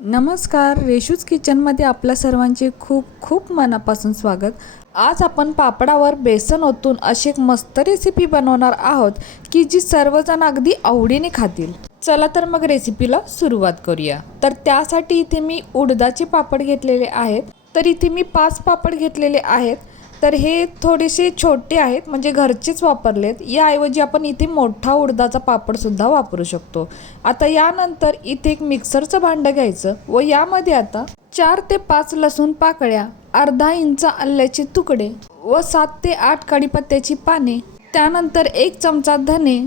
नमस्कार, रेशूज किचनमध्ये आपल्या सर्वांचे खूप खूप मनापासून स्वागत। आज आपण पापडावर बेसन ओतून अशी एक मस्त रेसिपी बनवणार आहोत की जी सर्वजण अगदी आवडीने खातील। चला तर मग रेसिपीला सुरुवात करूया। तर त्यासाठी इथे मी उडदाचे पापड घेतलेले आहेत। तर इथे मी 5 पापड घेतलेले आहेत। तर हे थोडेसे छोटे आहेत, म्हणजे घरचेच वापरलेत। याऐवजी आपण इथे मोठा उडदाचा पापड सुद्धा वापरू शकतो। आता यानंतर इथे एक मिक्सरचं भांडं घ्यायचं व यामध्ये आता 4 ते 5 लसूण पाकळ्या, अर्धा इंच आल्याचे तुकडे व 7 ते 8 कढीपत्त्याची पाने, त्यानंतर 1 चमचा धने,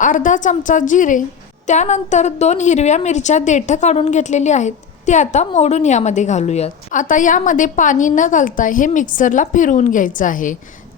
अर्धा चमचा जिरे, त्यानंतर 2 हिरव्या मिरच्या देठ काढून घेतलेली आहेत, ते आता मोडून यामध्ये घालूयात। आता यामध्ये पाणी न घालता हे मिक्सरला फिरवून घ्यायचं आहे।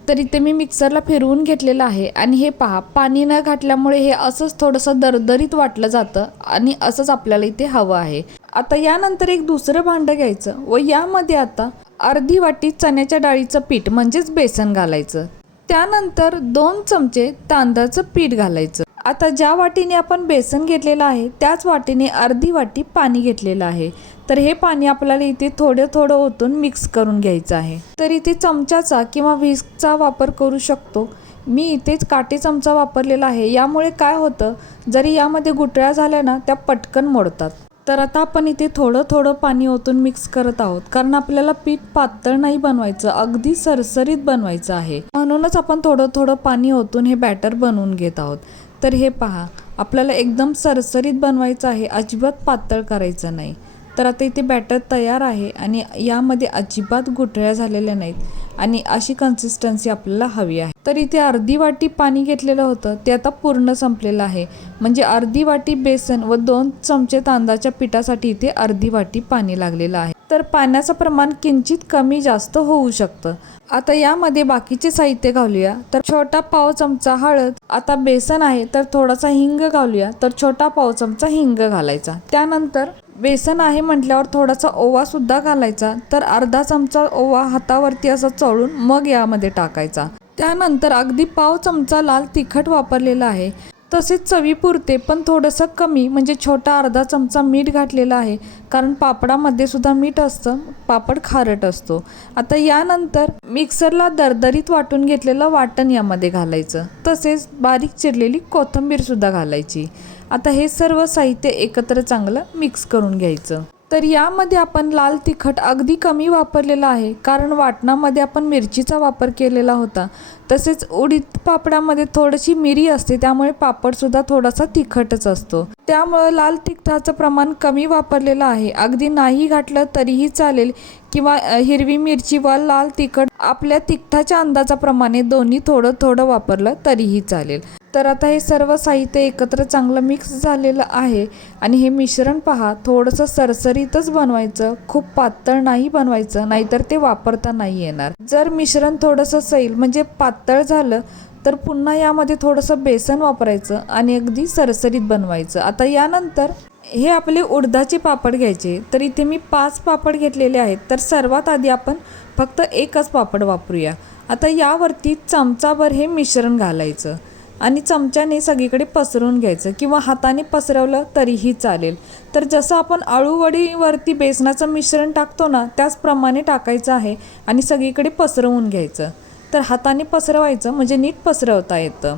तर इथे मी मिक्सरला फिरवून घेतलेलं आहे आणि हे पहा, पाणी न घातल्यामुळे हे असंच थोडंसं दरदरीत वाटलं जातं आणि असंच आपल्याला इथे हवं आहे। आता यानंतर एक दुसरं भांडं घ्यायचं व यामध्ये आता अर्धी वाटी चण्याच्या डाळीचं पीठ म्हणजेच बेसन घालायचं, त्यानंतर 2 चमचे तांदळाचं पीठ घालायचं। आता ज्या वाटीने आपण बेसन घेतलेलं आहे त्याच वाटीने अर्धी वाटी पाणी घेतलेलं आहे। तर हे पाणी आपल्याला इथे थोडं थोडं ओतून मिक्स करून घ्यायचं आहे। तर इथे चमच्याचा किंवा व्हिस्कचा वापर करू शकतो। मी इथेच काटे चमचा वापरलेला आहे। यामुळे काय होतं, जरी यामध्ये गुठळ्या झाल्या ना त्या पटकन मोडतात। तर आता आपण इथे थोडं थोडं पाणी ओतून मिक्स करत आहोत, कारण आपल्याला पीठ पातळ नाही बनवायचं, अगदी सरसरीत बनवायचं आहे। म्हणूनच आपण थोडं थोडं पाणी ओतून हे बॅटर बनवून घेत आहोत। तर हे पहा, आपल्याला एकदम सरसरीत बनवायचं आहे, अजिबात पातळ करायचं नाही। तर आता इथे बॅटर तयार आहे आणि यामध्ये अजिबात गुठळ्या झालेल्या नाहीत आणि अशी कन्सिस्टन्सी आपल्याला हवी आहे। तर इथे अर्धी वाटी पाणी घेतलेलं होतं, ते आता पूर्ण संपलेलं आहे। म्हणजे अर्धी वाटी बेसन व 2 चमचे तांदळाच्या पिठासाठी इथे अर्धी वाटी पाणी लागलेलं आहे। तर पाण्याचं प्रमाण किंचित कमी जास्त होऊ शकतं। आता यामध्ये बाकीचे साहित्य घालूया। तर छोटा पाव चमचा हळद, आता बेसन आहे तर थोडासा हिंग घालूया। तर छोटा पाव चमचा हिंग घालायचा, त्यानंतर बेसन आहे म्हटल्यावर थोडासा ओवा सुद्धा घालायचा। तर अर्धा चमचा ओवा हातावरती असं चोळून मग यामध्ये टाकायचा। त्यानंतर अगदी पाव चमचा लाल तिखट वापरलेला आहे, तसेच चवीपुरते पण थोडंसं कमी म्हणजे छोटा अर्धा चमचा मीठ घातलेला आहे, कारण पापडामध्ये सुद्धा मीठ असतं, पापड खारट असतो। आता यानंतर मिक्सरला दरदरीत वाटून घेतलेलं वाटण यामध्ये घालायचं, तसेच बारीक चिरलेली कोथिंबीर सुद्धा घालायची। आता हे सर्व साहित्य एकत्र चांगलं मिक्स करून घ्यायचं। तर यामध्ये आपण लाल तिखट अगदी कमी वापरलेला आहे, कारण वाटणामध्ये आपण मिरचीचा वापर केलेला होता। तसेच उडीद पापडामध्ये थोडीशी मिरी असते, त्यामुळे पापडसुद्धा थोडासा तिखटच असतो। त्यामुळे लाल तिखटाचं प्रमाण कमी वापरलेलं आहे, अगदी नाही घातलं तरीही चालेल, किंवा हिरवी मिरची व लाल तिखट आपल्या तिखटाच्या अंदाजाप्रमाणे दोन्ही थोडं थोडं वापरलं तरीही चालेल। तर आता हे सर्व साहित्य एकत्र चांगलं मिक्स झालेलं आहे आणि हे मिश्रण पहा, थोडंसं सरसरीतच बनवायचं, खूप पातळ नाही बनवायचं, नाहीतर ते वापरता नाही येणार। जर मिश्रण थोडंसं सैल म्हणजे पातळ झालं तर पुन्हा यामध्ये थोडंसं बेसन वापरायचं आणि अगदी सरसरीत बनवायचं। आता यानंतर हे आपले उडदाचे पापड घ्यायचे। तर इथे मी 5 पापड घेतलेले आहेत। तर सर्वात आधी आपण फक्त एकच पापड वापरूया। आता यावरती चमचाभर हे मिश्रण घालायचं आणि चमच्याने सगळीकडे पसरवून घ्यायचं, किंवा हाताने पसरवलं तरीही चालेल। तर जसं आपण आळूवडीवरती बेसनाचं मिश्रण टाकतो ना, त्याचप्रमाणे टाकायचं आहे आणि सगळीकडे पसरवून घ्यायचं। तर हाताने पसरवायचं म्हणजे नीट पसरवता येतं।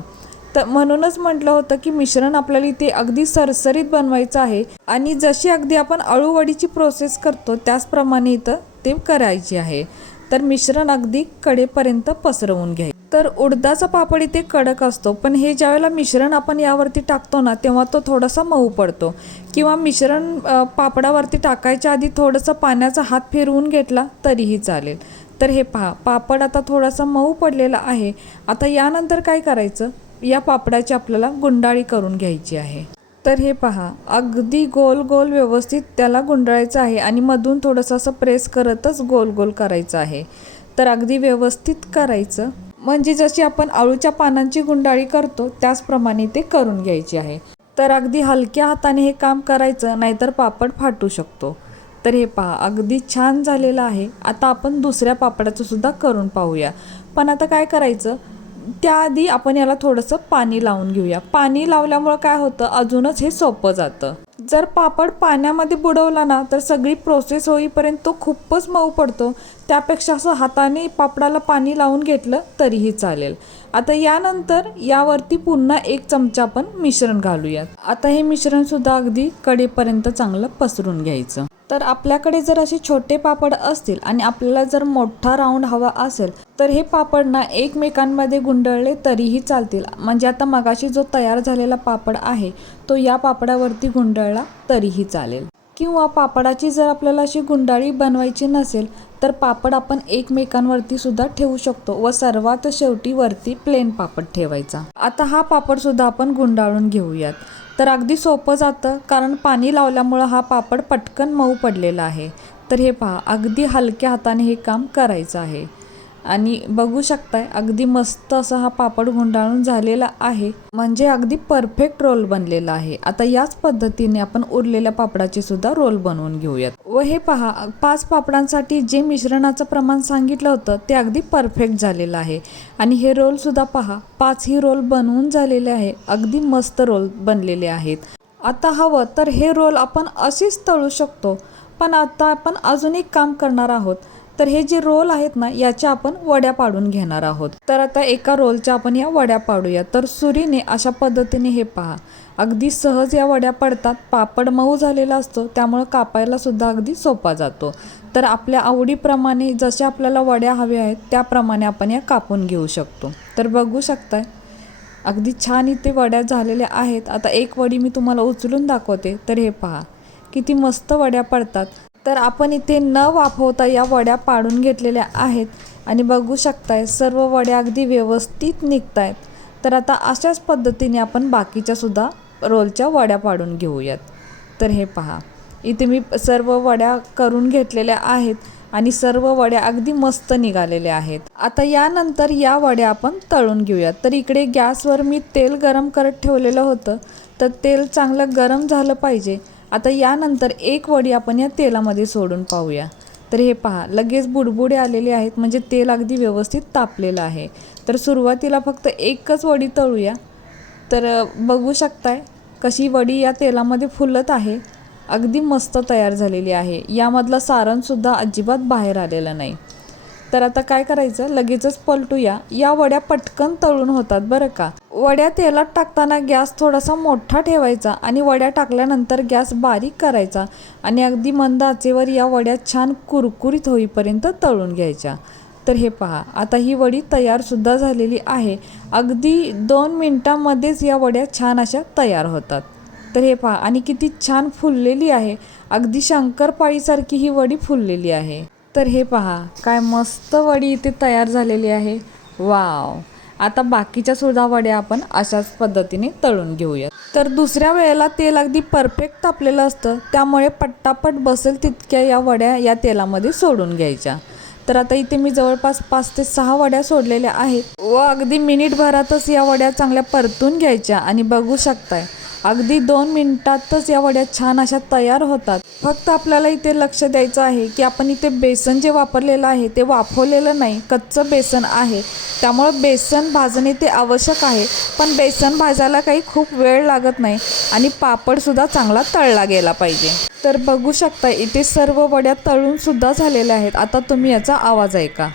तर म्हणूनच म्हटलं होतं की मिश्रण आपल्याला इथे अगदी सरसरीत बनवायचं आहे आणि जशी अगदी आपण आळूवडीची प्रोसेस करतो त्याचप्रमाणे इथं ते करायची आहे। तर मिश्रण अगदी कडेपर्यंत पसरवून घ्यायचं। तर उडदाचा पापड इथे कडक असतो, पण हे ज्यावेळेला मिश्रण आपण यावरती टाकतो ना, तेव्हा तो थोडासा मऊ पडतो। किंवा मिश्रण पापडावरती टाकायच्या आधी थोडंसं पाण्याचा हात फिरवून घेतला तरीही चालेल। तर हे पहा, पापड आता थोडासा मऊ पडलेला आहे। आता यानंतर काय करायचं, या पापडाची आपल्याला गुंडाळी करून घ्यायची आहे। तर हे पहा, अगदी गोल गोल व्यवस्थित त्याला गुंडाळायचं आहे आणि मधून थोडंसं असं प्रेस करतच गोल गोल करायचं आहे। तर अगदी व्यवस्थित करायचं, म्हणजे जशी आपण आळूच्या पानांची गुंडाळी करतो त्याचप्रमाणे ते करून घ्यायची आहे। तर अगदी हलक्या हाताने हे काम करायचं, नाहीतर पापड फाटू शकतो। तर हे पहा, अगदी छान झालेलं आहे। आता आपण दुसऱ्या पापडाचं सुद्धा करून पाहूया। पण आता काय करायचं, त्याआधी आपण याला थोडंसं पाणी लावून घेऊया. पाणी लावल्यामुळं काय होतं, अजूनच हे सोपं जातं. जर पापड पाण्यामध्ये बुडवला ना तर सगळी प्रोसेस होईपर्यंत तो खूपच मऊ पडतो. त्यापेक्षा असं हाताने पापडाला पाणी लावून घेतलं तरीही चालेल. आता यानंतर यावरती पुन्हा 1 चमचा आपण मिश्रण घालूयात. आता हे मिश्रणसुद्धा अगदी कडेपर्यंत चांगलं पसरून घ्यायचं. तर आपल्याकडे जर असे छोटे पापड असतील आणि आपल्याला जर मोठा राऊंड हवा असेल तर हे पापड ना एकमेकांमध्ये गुंडळले तरीही चालतील. म्हणजे आता मगाशी जो तयार झालेला पापड आहे तो या पापडावरती गुंडळला तरीही चालेल. किंवा पापडाची जर आपल्याला अशी गुंडाळी बनवायची नसेल तर पापड आपण एकमेकांवरती सुद्धा ठेवू शकतो व सर्वात शेवटी वरती प्लेन पापड ठेवायचा. आता हा पापड सुद्धा आपण गुंडाळून घेऊयात. तर अगदी सोपं जातं, कारण पाणी लावल्यामुळं हा पापड पटकन मऊ पडलेला आहे. तर हे पहा, अगदी हलक्या हाताने हे काम करायचं आहे. आणि बघू शकताय अगदी मस्त असा हा पापड गुंडाळून झालेला आहे. म्हणजे अगदी परफेक्ट रोल बनलेला आहे. आता याच पद्धतीने आपण उरलेल्या पापडाचे सुद्धा रोल बनवून घेऊयात. व हे पहा, 5 पापडांसाठी जे मिश्रणाचं प्रमाण सांगितलं होतं ते अगदी परफेक्ट झालेलं आहे. आणि हे रोल सुद्धा पहा, 5 ही रोल बनवून झालेले आहे. अगदी मस्त रोल बनलेले आहेत. आता हवं तर हे रोल आपण असेच तळू शकतो, पण आता आपण अजून एक काम करणार आहोत. तर हे जे रोल आहेत ना याच्या आपण वड्या पाडून घेणार आहोत. तर आता एका रोलच्या आपण या वड्या पाडूया. तर सुरीने अशा पद्धतीने हे पहा, अगदी सहज या वड्या पडतात. पापड मऊ झालेला असतो त्यामुळे कापायला सुद्धा अगदी सोपा जातो. तर आपल्या आवडीप्रमाणे जशा आपल्याला वड्या हव्या आहेत त्याप्रमाणे आपण या कापून घेऊ शकतो. तर बघू शकताय अगदी छान इथे वड्या झालेल्या आहेत. आता एक वडी मी तुम्हाला उचलून दाखवते. तर हे पहा किती मस्त वड्या पडतात. तर आपण इथे न वाफवता या वड्या पाडून घेतलेल्या आहेत आणि बघू शकताय सर्व वड्या अगदी व्यवस्थित निघतायत. तर आता अशाच पद्धतीने आपण बाकीच्या सुद्धा रोलच्या वड्या पाडून घेऊयात. तर हे पहा, इथे मी सर्व वड्या करून घेतलेल्या आहेत आणि सर्व वड्या अगदी मस्त निघालेल्या आहेत. आता यानंतर या वड्या आपण तळून घेऊयात. तर इकडे गॅसवर मी तेल गरम करत ठेवलेलं होतं. तर तेल चांगलं गरम झालं पाहिजे. आता यानंतर एक वडी आपण या तेलामध्ये सोडून पाहूया. तर हे पहा, लगेच बुडबुडे आलेले आहेत, म्हणजे तेल अगदी व्यवस्थित तापलेलं आहे. तर सुरुवातीला फक्त एकच वडी तळूया. तर बघू शकताय कशी वडी या तेलामध्ये फुलत आहे. अगदी मस्त तयार झालेली आहे. यामधलं सारणसुद्धा अजिबात बाहेर आलेलं नाही. तर आता काय करायचं, लगेचच पलटूया. या वड्या पटकन तळून होतात बरं का. वड्या तेलात टाकताना गॅस थोडासा मोठा ठेवायचा आणि वड्या टाकल्यानंतर गॅस बारीक करायचा आणि अगदी मंद आचेवर या वड्या छान कुरकुरीत होईपर्यंत तळून घ्यायच्या. तर हे पहा, आता ही वडी तयारसुद्धा झालेली आहे. अगदी 2 मिनटामध्येच या वड्या छान अशा तयार होतात. तर हे पहा, आणि किती छान फुललेली आहे. अगदी शंकरपाळीसारखी ही वडी फुललेली आहे. तर हे पहा, काय मस्त वडी इथे तयार झालेली आहे. वाव! आता बाकीच्या सुद्धा वड्या आपण अशाच पद्धतीने तळून घेऊयात. तर दुसऱ्या वेळेला तेल अगदी परफेक्ट तापलेलं असतं, त्यामुळे पट्टापट बसेल तितक्या या वड्या या तेलामध्ये सोडून घ्यायच्या. तर आता इथे मी जवळपास 5 ते 6 वड्या सोडलेल्या आहेत व अगदी मिनिटभरातच या वड्या चांगल्या परतून घ्यायच्या. आणि बघू शकताय अगदी 2 मिनिटातच या वड्या छान अशा तयार होतात. फक्त आपल्याला इथे लक्ष द्यायचं आहे की आपण इथे बेसन जे वापरलेलं आहे ते वाफवलेलं नाही, कच्चं बेसन आहे. त्यामुळं बेसन भाजणे ते आवश्यक आहे, पण बेसन भाजायला काही खूप वेळ लागत नाही आणि पापडसुद्धा चांगला तळला गेला पाहिजे. तर बघू शकता इथे सर्व वड्या तळून सुद्धा झालेल्या आहेत. आता तुम्ही याचा आवाज ऐका.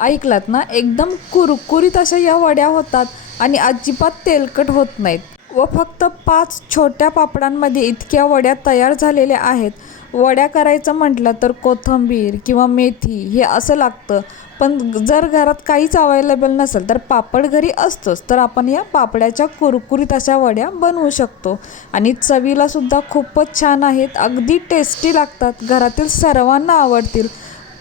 ऐकलात ना, एकदम कुरकुरीत अशा या वड्या होतात आणि अजिबात तेलकट होत नाहीत. व फक्त 5 छोट्या पापडांमध्ये इतक्या वड्या तयार झालेल्या आहेत. वड्या करायचं म्हटलं तर कोथिंबीर किंवा मेथी हे असं लागतं, पण जर घरात काहीच अवेलेबल नसेल तर पापड घरी असतोच. तर आपण या पापड्याच्या कुरकुरीत अशा वड्या बनवू शकतो आणि चवीला सुद्धा खूपच छान आहेत. अगदी टेस्टी लागतात, घरातील सर्वांना आवडतील.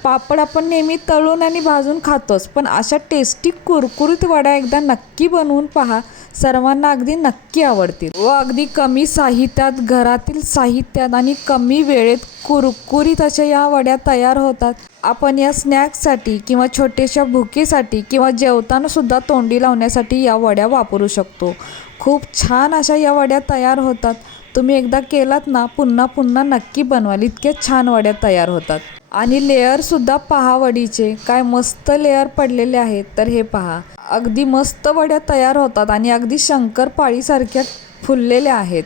पापड आपण नेहमी तळून आणि भाजून खातोच, पण अशा टेस्टी कुरकुरीत वड्या एकदा नक्की बनवून पहा. सर्वांना अगदी नक्की आवडतील व अगदी कमी साहित्यात, घरातील साहित्यात आणि कमी वेळेत कुरकुरीत अशा या वड्या तयार होतात. आपण या स्नॅक्ससाठी किंवा छोट्याशा भुकेसाठी किंवा जेवताना सुद्धा तोंडी लावण्यासाठी या वड्या वापरू शकतो. खूप छान अशा या वड्या तयार होतात. तुम्ही एकदा केलात ना, पुन्हा पुन्हा नक्की बनवाल, इतक्या छान वड्या तयार होतात. आणि लेअरसुद्धा पहा वडीचे काय मस्त लेअर पडलेले आहेत. तर हे पहा, अगदी मस्त वड्या तयार होतात आणि अगदी शंकरपाळीसारख्या फुललेल्या आहेत.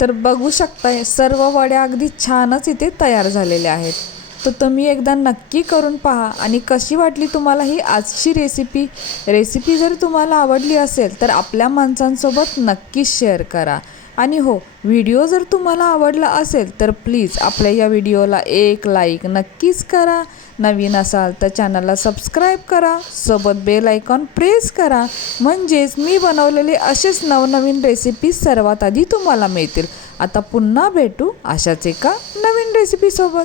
तर बघू शकताय सर्व वड्या अगदी छानच इथे तयार झालेल्या आहेत. तर तुम्ही एकदा नक्की करून पहा आणि कशी वाटली तुम्हाला ही आजची रेसिपी जर तुम्हाला आवडली असेल तर आपल्या माणसांसोबत नक्कीच शेअर करा. आणि हो, व्हिडिओ जर तुम्हाला आवडला असेल तर प्लीज आपल्या या व्हिडिओला एक लाईक नक्कीच करा. नवीन असाल तर चॅनलला सबस्क्राईब करा, सोबत बेल आयकॉन प्रेस करा, म्हणजेच मी बनवलेले असेच नवनवीन रेसिपीज सर्वात आधी तुम्हाला मिळतील. आता पुन्हा भेटू अशाच एका नवीन रेसिपीसोबत.